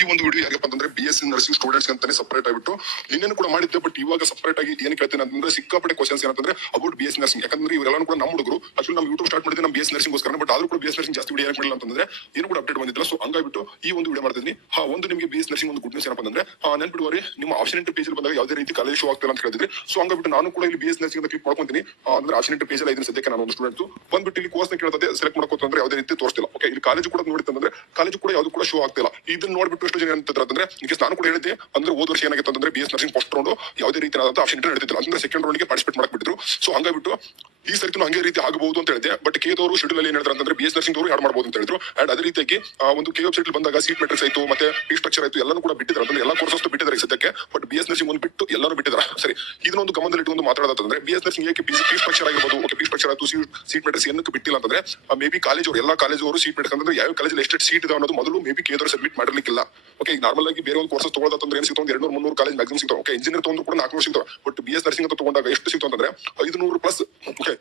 ಈ ಒಂದು ವಿಡಿಯೋ ಯಾಕಪ್ಪ ಅಂತಂದ್ರೆ BSc ನರ್ಸಿಂಗ್ ಸ್ಟೂಡೆಂಟ್ಸ್ ಅಂತಾನೆ ಸಪರೇಟ್ ಆಗಿಬಿಟ್ಟು ನಿನ್ನೆ ಕೂಡ ಮಾಡಿದ್ದೆ. ಬಟ್ ಇವಾಗ ಸಪರೇಟ್ ಆಗಿ ಏನ್ ಕೇಳ್ತೇನೆ ಅಂತಂದ್ರೆ ಸಿಕ್ಕಾಪಟ್ಟೆ ಕ್ವಶನ್ಸ್ ಏನಂತಂದ್ರೆ ಅಬೌಟ್ BSc ನರ್ಸಿಂಗ್. ಯಾಕಂದ್ರೆ ಇವರೆಲ್ಲ ಕೂಡ ನಮ್ಮ ಹುಡುಗರು ಆಕ್ಚುಲಿ ನಾವು ಯೂಟ್ಯೂಬ್ ಸ್ಟಾರ್ಟ್ ಮಾಡಿದ್ರೆ ನಮ್ಮ BSc ನರ್ಸಿಂಗ್ ಗೋಸ್ಕರ. ಬಟ್ ಆದ್ರೂ ಕೂಡ BSc ನರ್ಸಿಂಗ್ ಜಾಸ್ತಿ ವಿಡಿಯೋ ಮಾಡಿಲ್ಲ ಅಂತಂದ್ರೆ ಏನು ಕೂಡ ಅಪ್ಡೇಟ್ ಬಂದಿಲ್ಲ. ಸೊ ಹಂಗಾಗ್ಬಿಟ್ಟು ಈ ಒಂದು ವಿಡಿಯೋ ಮಾಡ್ತಿದ್ದೀನಿ. ಒಂದು ನಿಮಗೆ BSc ನರ್ಸಿಂಗ್ ಒಂದು ಗುಡ್ ನ್ಯೂಸ್ ಏನಪ್ಪ ಅಂದ್ರೆ ನೆನ್ಪಿಡುವರಿ ನಿಮ್ಮ ಆಪ್ಷನ್ ಇಂಟರ್ ಪೇಜ್ ಬಂದಾಗ ಯಾವುದೇ ರೀತಿ ಕಾಲೇಜ್ ಶೋ ಆಗ್ತಿಲ್ಲ ಅಂತ ಹೇಳಿದ್ರಿ. ಸೊ ಹಂಗಾಗ್ಬಿಟ್ಟು ನಾನು ಕೂಡ ಇಲ್ಲಿ BSc ನರ್ಸಿಂಗ್ ಕ್ಲಿಕ್ ಮಾಡ್ಕೊಂತೀನಿ. ಅಂದ್ರೆ ಆಪ್ಷನ್ ಇಂಟರ್ ಪೇಜ್ ಎಲ್ಲ ಇದನ್ನ ಸದ್ಯಕ್ಕೆ ನಾನು ಒಂದು ಸ್ಟೂಡೆಂಟ್ ಬಂದ್ಬಿಟ್ಟು ಇಲ್ಲಿ ಕೋರ್ಸ್ ಕೇಳ್ತದೆ ಸೆಲೆಕ್ಟ್ ಮಾಡ್ಕೋತಂದ್ರೆ ಯಾವುದೇ ರೀತಿ ತೋರಿಸ್ತಿಲ್ಲ. ಓಕೆ, ಇಲ್ಲಿ ಕಾಲೇಜ್ ಕೂಡ ನೋಡಿತ್ತಂದ್ರೆ ಕಾಲೇಜ್ ಕೂಡ ಯಾವ್ದು ಕೂಡ ಶೋ ಆಗ್ತಿಲ್ಲ. ಇದನ್ನ ನೋಡ್ಬಿಟ್ಟು ಎಷ್ಟು ಜನ ಅಂತಂದ್ರೆ ನಾನು ಕೂಡ ಹೇಳಿದ್ದೆ ಅಂದ್ರೆ ಹೋದ ವರ್ಷ ಏನಾಗಿತ್ತು ಅಂದ್ರೆ BS ನರ್ಸಿಂಗ್ ಫಸ್ಟ್ ರೌಂಡ್ ಯಾವುದೇ ರೀತಿ ಆಪ್ಷನ್ ಇಂಟರ್ ನಡೆದಿಲ್ಲ ಅಂದ್ರೆ ಸೆಕೆಂಡ್ ರೌಂಡ್ ಗೆ ಪಾರ್ಟಿಸಿಪೇಟ್ ಮಾಡಕ್ ಬಿಟ್ಟಿದ್ರು. ಸೊ ಹಂಗಾಗ್ಬಿಟ್ಟು ಈ ಸರ್ತಿನೂ ಹಂಗೆ ರೀತಿ ಆಗಬಹುದು ಅಂತ ಹೇಳಿದೆ. ಬಟ್ ಕೇದವರು ಶೆಡ್ಯೂಲ್ ಅಲ್ಲಿ ಏನ್ ಹೇಳಿದ್ರು ಅಂತಂದ್ರೆ BS ನರ್ಸಿಂಗ್ ಅವರು ಯಾಡ್ ಮಾಡಬಹುದು ಅಂತ ಹೇಳಿದ್ರು. ಅಂಡ್ ಅದೇ ರೀತಿಯಾಗಿ ಒಂದು ಕೆ ವೆಬ್ಸೈಟ್ ಬಂದಾಗ ಸೀಟ್ ಮೆಟ್ರಿಕ್ಸ್ ಆಯ್ತು ಮತ್ತೆ ಫೀ ಸ್ಟ್ರಕ್ಚರ್ ಆಯ್ತು ಎಲ್ಲಾನು ಕೂಡ ಬಿಟ್ಟಿದ್ದಾರೆ. ಅಂದ್ರೆ ಎಲ್ಲಾ ಕೋರ್ಸಸ್ ಬಿಟ್ಟಿದ್ದಾರೆ ಸದ್ಯಕ್ಕೆ. ಬಟ್ BS ನರ್ಸಿಂಗ್ ಒಂದು ಬಿಟ್ಟು ಎಲ್ಲಾನು ಬಿಟ್ಟಿದ್ದಾರೆ. ಸರಿ, ಇದನ್ನೊಂದು ಗಮನದಲ್ಲಿ ಇಟ್ಟುಕೊಂಡು ಮಾತಾಡೋದಂದ್ರೆ BS ನರ್ಸಿಂಗ್ ಏಕೆ ಫೀ ಸ್ಟ್ರಕ್ಚರ್ ಆಗಿರ್ಬೋದು, ಓಕೆ ಫೀ ಸ್ಟ್ರಕ್ಚರ್ ಆಯ್ತು ಸೀಟ್ ಮೆಟ್ರಿಕ್ಸ್ ಏನಕ್ಕೆ ಬಿಟ್ಟಿಲ್ಲ ಅಂತಂದ್ರೆ ಮೇ ಬಿ ಕಾಲೇಜ್ ಅವರು ಎಲ್ಲಾ ಕಾಲೇಜ್ ಅವರು ಸೀಟ್ ಮೆಟ್ರಿಕ್ಸ್ ಅಂದ್ರೆ ಯಾವ ಕಾಲೇಜ್ ಎಷ್ಟು ಸೀಟ್ ಇದೆ ಅನ್ನೋದು ಮೊದಲು ಮೇ ಬಿ ಕೇದವರು ಸಬ್ಮಿಟ್ ಮಾಡಿರ್ಲಿಕ್ಕಿಲ್ಲ. ಓಕೆ, ಈಗ ನಾರ್ಮಲ್ ಆಗಿ ಬೇರೆ ಒಂದು ಕೋರ್ಸಸ್ ತಗೊಳ್ಳೋದಂದ್ರೆ ಏನ್ ಸಿಗ್ತಾವೆ 200-300 ಕಾಲೇಜ್ ಮ್ಯಾಕ್ಸಿಮಮ್ ಸಿಗ್ತಾವೆ. ಓಕೆ, ಇಂಜಿನಿಯರ್ ತಗೊಂಡ್ರು ಕೂಡ 400 ಸಿಗ್ತಾವೆ. ಬಟ್ BS ನರ್ಸಿಂಗ್ ಅಂತ ತಗೊಂಡಾಗ ಎಷ್ಟು ಸಿಗ್ತಾವೆ ಅಂತಂದ್ರೆ 500+. ಓಕೆ,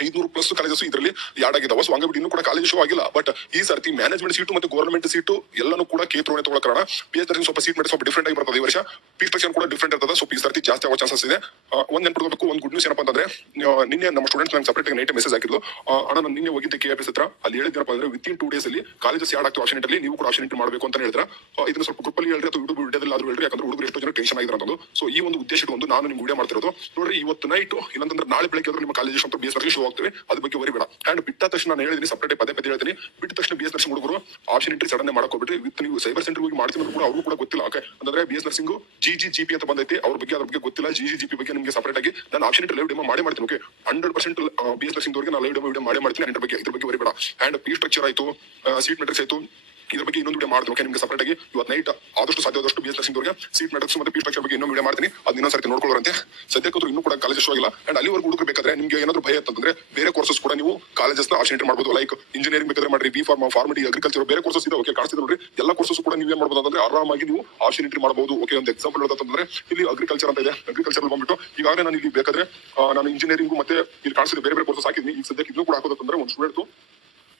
500+ ಕಾಲೇಜಸ್ ಇದರಲ್ಲಿ ಯಾಡ್ ಆಗಿದಾವೆ. ಸೊ ಹಂಗಾಗಿ ಇನ್ನೂ ಕೂಡ ಕಾಲೇಜ್ ಶೋ ಆಗಿಲ್ಲ. ಬಟ್ ಈ ಸರ್ತಿ ಮ್ಯಾನೇಜ್ಮೆಂಟ್ ಸೀಟು ಮತ್ತೆ ಗವರ್ನಮೆಂಟ್ ಸೀಟು ಎಲ್ಲಾನು ಕೂಡ ಕೇತ್ರನೇ ತಗೊಳ್ಳೋ ಕಾರಣ BS ನರ್ಸಿಂಗ್ ಸ್ವಲ್ಪ ಸೀಟ್ ಸ್ವಲ್ಪ ಡಿಫ್ರೆಂಟ್ ಆಗಿ ಬರ್ತದೆ ಈ ವರ್ಷ. ಫೀ ಸ್ಟ್ರಕ್ಚರ್ ಕೂಡ ಡಿಫ್ರೆಂಟ್ ಇರ್ತದೆ. ಸೊ ಈ ಸರ್ತಿ ಜಾಸ್ತಿ ಆಗೋ ಚಾನ್ಸಸ್ ಇದೆ. ಒಂದ್ ನೆನಪಿಡಬೇಕು, ಒಂದು ಗುಡ್ ನ್ಯೂಸ್ ಏನಪ್ಪ ಅಂತಂದ್ರೆ ನಿನ್ನೆ ನಮ್ಮ ಸ್ಟೂಡೆಂಟ್ಸ್ ನಂಗೆ ಸಪರೇಟ್ ಆಗಿ ನೈಟ್ ಮೆಸೇಜ್ ಹಾಕಿದ್ಲು. ಅಣ್ಣ ನಾನು ನಿನ್ನೆ ಹೋಗಿದ್ದೆ KIPS ಹತ್ರ. ಅಲ್ಲಿ ಹೇಳಿದ್ರಪ್ಪ ಅಂದ್ರೆ ವಿತಿನ್ 2 days ಅಲ್ಲಿ ಕಾಲೇಜಸ್ ಯಾಡ್ ಆಗ್ತವೆ ಆಪ್ಷನ್ ಇಂಟರ್ಲಿ, ನೀವು ಕೂಡ ಆಪ್ಷನ್ ಇಂಟರ್ ಮಾಡಬೇಕು ಅಂತ ಹೇಳಿದ್ರ. ಇದನ್ನ ಸ್ವಲ್ಪ ಗ್ರೂಪ್ ಅಲ್ಲಿ ಹೇಳ್ರಿ ಅಥವಾ ಯೂಟ್ಯೂಬ್ ವಿಡಿಯೋದಲ್ಲಿ ಆದ್ರೂ ಹೇಳ್ರಿ. ಯಾಕಂದ್ರೆ ಹುಡುಗರು ಎಷ್ಟೋ ಜನ ಟೆನ್ಷನ್ ಆಗಿದ್ರು ಅಂತಂದು. ಸೊ ಈ ಒಂದು ಉದ್ದೇಶ ಇಟ್ಕೊಂಡು ನಾನು ನಿಮ್ಗೆ ವಿಡಿಯೋ ಮಾಡ್ತಿರೋದು. ನೋಡ್ರಿ, ಇವತ್ತು ನೈಟ್ ಇಲ್ಲಂತಂದ್ರೆ ನಾಳೆ ಬೆಳಗ್ಗೆ ನಿಮ್ಮ ಕಾಲೇಜ್ ಅಂತ BS ನರ್ಸಿಂಗ್ ಶೋ ಆಗ್ತವೆ. ಅದ್ರ ಬಗ್ಗೆ ವರಿಬೇಡ. ಅಂಡ್ ಬಿಟ್ಟ ತಕ್ಷಣ ನಾನು ಹೇಳಿದೀನಿ ಸಪರೇಟ್ ಪದೇ ಹೇಳ್ತೀನಿ. ಬಿಟ್ಟ ತಕ್ಷಣ BS ನರ್ಸಿಂಗ್ ಹುಡುಗರು ಆಪ್ಷನ್ ಎಂಟ್ರಿ ಸಡನ್ ಮಾಡ್ಕೋಬಿಟ್ರಿ. ವಿತ್ ನೀವು ಸೈಬರ್ ಸೆಂಟರ್ ಹೋಗಿ ಮಾಡ್ತೀನಿ ಕೂಡ ಅವ್ರು ಕೂಡ ಗೊತ್ತಿಲ್ಲ. ಓಕೆ, ಅಂದ್ರೆ BS ನರ್ಸಿಂಗ್ GGGP ಅಂತ ಬಂದೈತಿ, ಅದ್ರ ಬಗ್ಗೆ ಗೊತ್ತಿಲ್ಲ. GGGP ಬಗ್ಗೆ ನಿಮಗೆ ಸಪರೇಟ್ ಆಗಿ ನಾನು ಆಪ್ಷನ್ ಎಂಟ್ರಿ ಲೈವ್ ಡೆಮೋ ಮಾಡ್ತೀನಿ. ಓಕೆ, 100% BS ನರ್ಸಿಂಗ್ ಅವರಿಗೆ ನಾನು ಲೈವ್ ಡೆಮೋ ವಿಡಿಯೋ ಮಾಡ್ತೀನಿ. ಇದ್ರ ಬಗ್ಗೆ ವರಿಬೇಡ. ಅಂಡ್ ಫೀ ಸ್ಟ್ರಕ್ಚರ್ ಆಯ್ತು, ಸೀಟ್ ಮೆಟ್ರಿಕ್ಸ್ ಆಯ್ತು, ಇದ್ರ ಬಗ್ಗೆ ಇನ್ನೊಂದು ವಿಡಿಯೋ ಮಾಡ್ತೀನಿ. ಓಕೆ, ನಿಮಗೆ ಸಪರೇಟ್ ಆಗಿ ಇವತ್ತು ನೈಟ್ ಆದಷ್ಟು ಸಾಧ್ಯವಾದಷ್ಟು BS ನರ್ಸಿಂಗ್ ಅವರಿಗೆ ಸೀಟ್ ಮೆಟ್ರಿಕ್ಸ್ ಮತ್ತೆ ಫೀ ಸ್ಟ್ರಕ್ಚರ್ ಬಗ್ಗೆ ಇನ್ನೊಂದು ವಿಡಿಯೋ ಮಾಡ್ತೀನಿ. ಅದು ಇನ್ನೊಂದು ಸರ್ತಿ ನೋಡ್ಕೊಳ್ಳೋರಂತೆ. ಸದ್ಯಕ್ಕೆ ಇನ್ನೂ ಕೂಡ ಕಾಲೇಜಸ್ ಆಗಿಲ್ಲ. ಅಂಡ್ ಅಲ್ಲಿವರೆಗೂ ಹುಡುಗರು ಬೇಕಾದ್ರೆ ನಿಮಗೆ ಏನಾದ್ರು ಭಯ ಅಂತಂದ್ರೆ ಬೇರೆ ಕೋರ್ಸಸ್ ಕೂಡ ನೀವು ಕಾಲೇಜಸ್ ನ ಆಪ್ಷನ್ ಎಂಟ್ರಿ ಮಾಡಬಹುದು. ಲೈಕ್ ಇಂಜಿನಿಯರಿಂಗ್ ಬೇಕಾದ್ರೆ ಮಾಡ್ರಿ, B ಫಾರ್ಮ್, ಫಾರ್ಮಡಿ, ಅಗ್ರಿಕಲ್ಚರ್ ಬೇರೆ ಕೋರ್ಸಸ್ ಇದೆ. ಓಕೆ, ಕಾಣಿಸ್ತಿದೆ ನೋಡ್ರಿ, ಎಲ್ಲ ಕೋರ್ಸಸ್ ಕೂಡ ನೀವು ಏನ್ ಮಾಡಬಹುದು ಅಂದ್ರೆ ಆರಾಮಾಗಿ ನೀವು ಆಪ್ಷನ್ ಎಂಟ್ರಿ ಮಾಡಬಹುದು. ಓಕೆ, ಒಂದು ಎಕ್ಸಾಂಪಲ್ ಹೇಳೋದಂದ್ರೆ ಇಲ್ಲಿ ಅಗ್ರಿಕಲ್ಚರ್ ಅಂತ ಇದೆ. ಅಗ್ರಿಕಲ್ಚರ್ ಬಂದ್ಬಿಟ್ಟು ಈಗಾಗಲೇ ನಾನು ಇಲ್ಲಿ ಬೇಕಾದ್ರೆ ನಾನು ಇಂಜಿನಿಯರಿಂಗ್ ಮತ್ತೆ ಇಲ್ಲಿ ಕಾಣಿಸಿದೆ ಬೇರೆ ಕೋರ್ಸಸ್ ಹಾಕಿದ್ನಿ. ಈಗ ಸದ್ಯಕ್ಕೆ ಇದನ್ನು ಕೂಡ ಹಾಕೋದಂದ್ರೆ ಒಂದು ಸ್ಟೂಡೆಂಟ್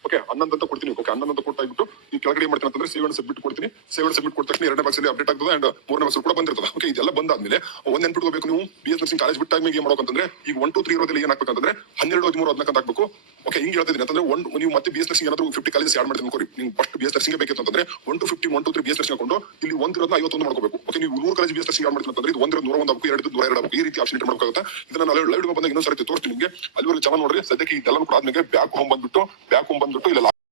ಓಕೆ 11 ಅಂತ ಕೊಡ್ತೀನಿ. ಓಕೆ, 11 ಅಂತ ಕೊಟ್ಟಾಗ್ಬಿಟ್ಟು ಈ ಕೆಳಗಡೆ ಮಾಡ್ತೀನಿ ಅಂತಂದ್ರೆ ಸೇವ್ ಅಂಡ್ ಸಬ್ಮಿಟ್ ಕೊಡ್ತೀನಿ. ಸೇವ್ ಅಂಡ್ ಸಬ್ಮಿಟ್ ಕೊಟ್ಟ ತಕ್ಷಣ 2ನೇ ಬಾಕ್ಸ್ ಅಲ್ಲಿ ಅಪ್ಡೇಟ್ ಆಗ್ತದೆ. ಅಂಡ್ 3ನೇ ಬಾಕ್ಸ್ ಕೂಡ ಬಂದಿರ್ತದೆ. ಓಕೆ, ಇದೆಲ್ಲ ಬಂದಾದ್ಮೇಲೆ ಒಂದ್ ನೆನ್ಪಿಟ್ಕೋಬೇಕು ನೀವು BS ನರ್ಸಿಂಗ್ ಕಾಲೇಜ್ ಬಿಟ್ಟಾಗ ಏನ್ ಮಾಡ್ಬೇಕಂತಂದ್ರೆ ಈಗ 1 2 3 ಇರೋದ್ರಲ್ಲಿ ಏನ್ ಹಾಕ್ಬೇಕಂತಂದ್ರೆ 12 13 14 ಅಂತ ಹಾಕ್ಬೇಕು. ಓಕೆ, ಹಿಂಗೆ ಹೇಳ್ತಿದ್ದೀನಿ ಅಂತಂದ್ರೆ ನೀವು ಮತ್ತೆ BS ನರ್ಸಿಂಗ್ ಏನಾದ್ರು 50 ಕಾಲೇಜ್ ಆಡ್ ಮಾಡ್ತೀನಿ ಅನ್ಕೋರಿ. ನೀವು ಫಸ್ಟ್ BS ನರ್ಸಿಂಗ್ ಬೇಕಿತ್ತು ಅಂತಂದ್ರೆ 1 to 50 1 to 3 BS ನರ್ಸಿಂಗ್ ಹಾಕೊಂಡು ಇಲ್ಲಿ 1 ಇರೋದನ್ನ 51 ಮಾಡ್ಕೋಬೇಕು. ಓಕೆ, ನೀವು 100 ಕಾಲೇಜ್ BS ನರ್ಸಿಂಗ್ ಆಡ್ ಮಾಡ್ತೀನಿ ಅಂತಂದ್ರೆ ಇದು 1 ಇರೋದು 101 ಆಗಬೇಕು, 2 102 ಆಗಬೇಕು. ಈ ರೀತಿ ಆಪ್ಷನ್ ಎಂಟರ್ ಮಾಡಬೇಕಾಗುತ್ತೆ. ಇದನ್ನ ನಾನು ಲೈವ್ ಬಂದಾಗ ಇನ್ನೊಂದು ಸರ್ತಿ ತೋರಿಸ್ತೀನಿ ನಿಮಗೆ. ಅಲ್ಲಿವರೆಗೆ ಚೆನ್ನಾಗಿ ನೋಡ್ರಿ. ಸದ್ಯಕ್ಕೆ ಇದೆಲ್ಲ ಕೂಡ ಆದ್ಮೇಲೆ ಬ್ಯಾಕ್ ಹೋಮ್ ಬಂದ್ಬಿಟ್ಟು ಇಲ್ಲ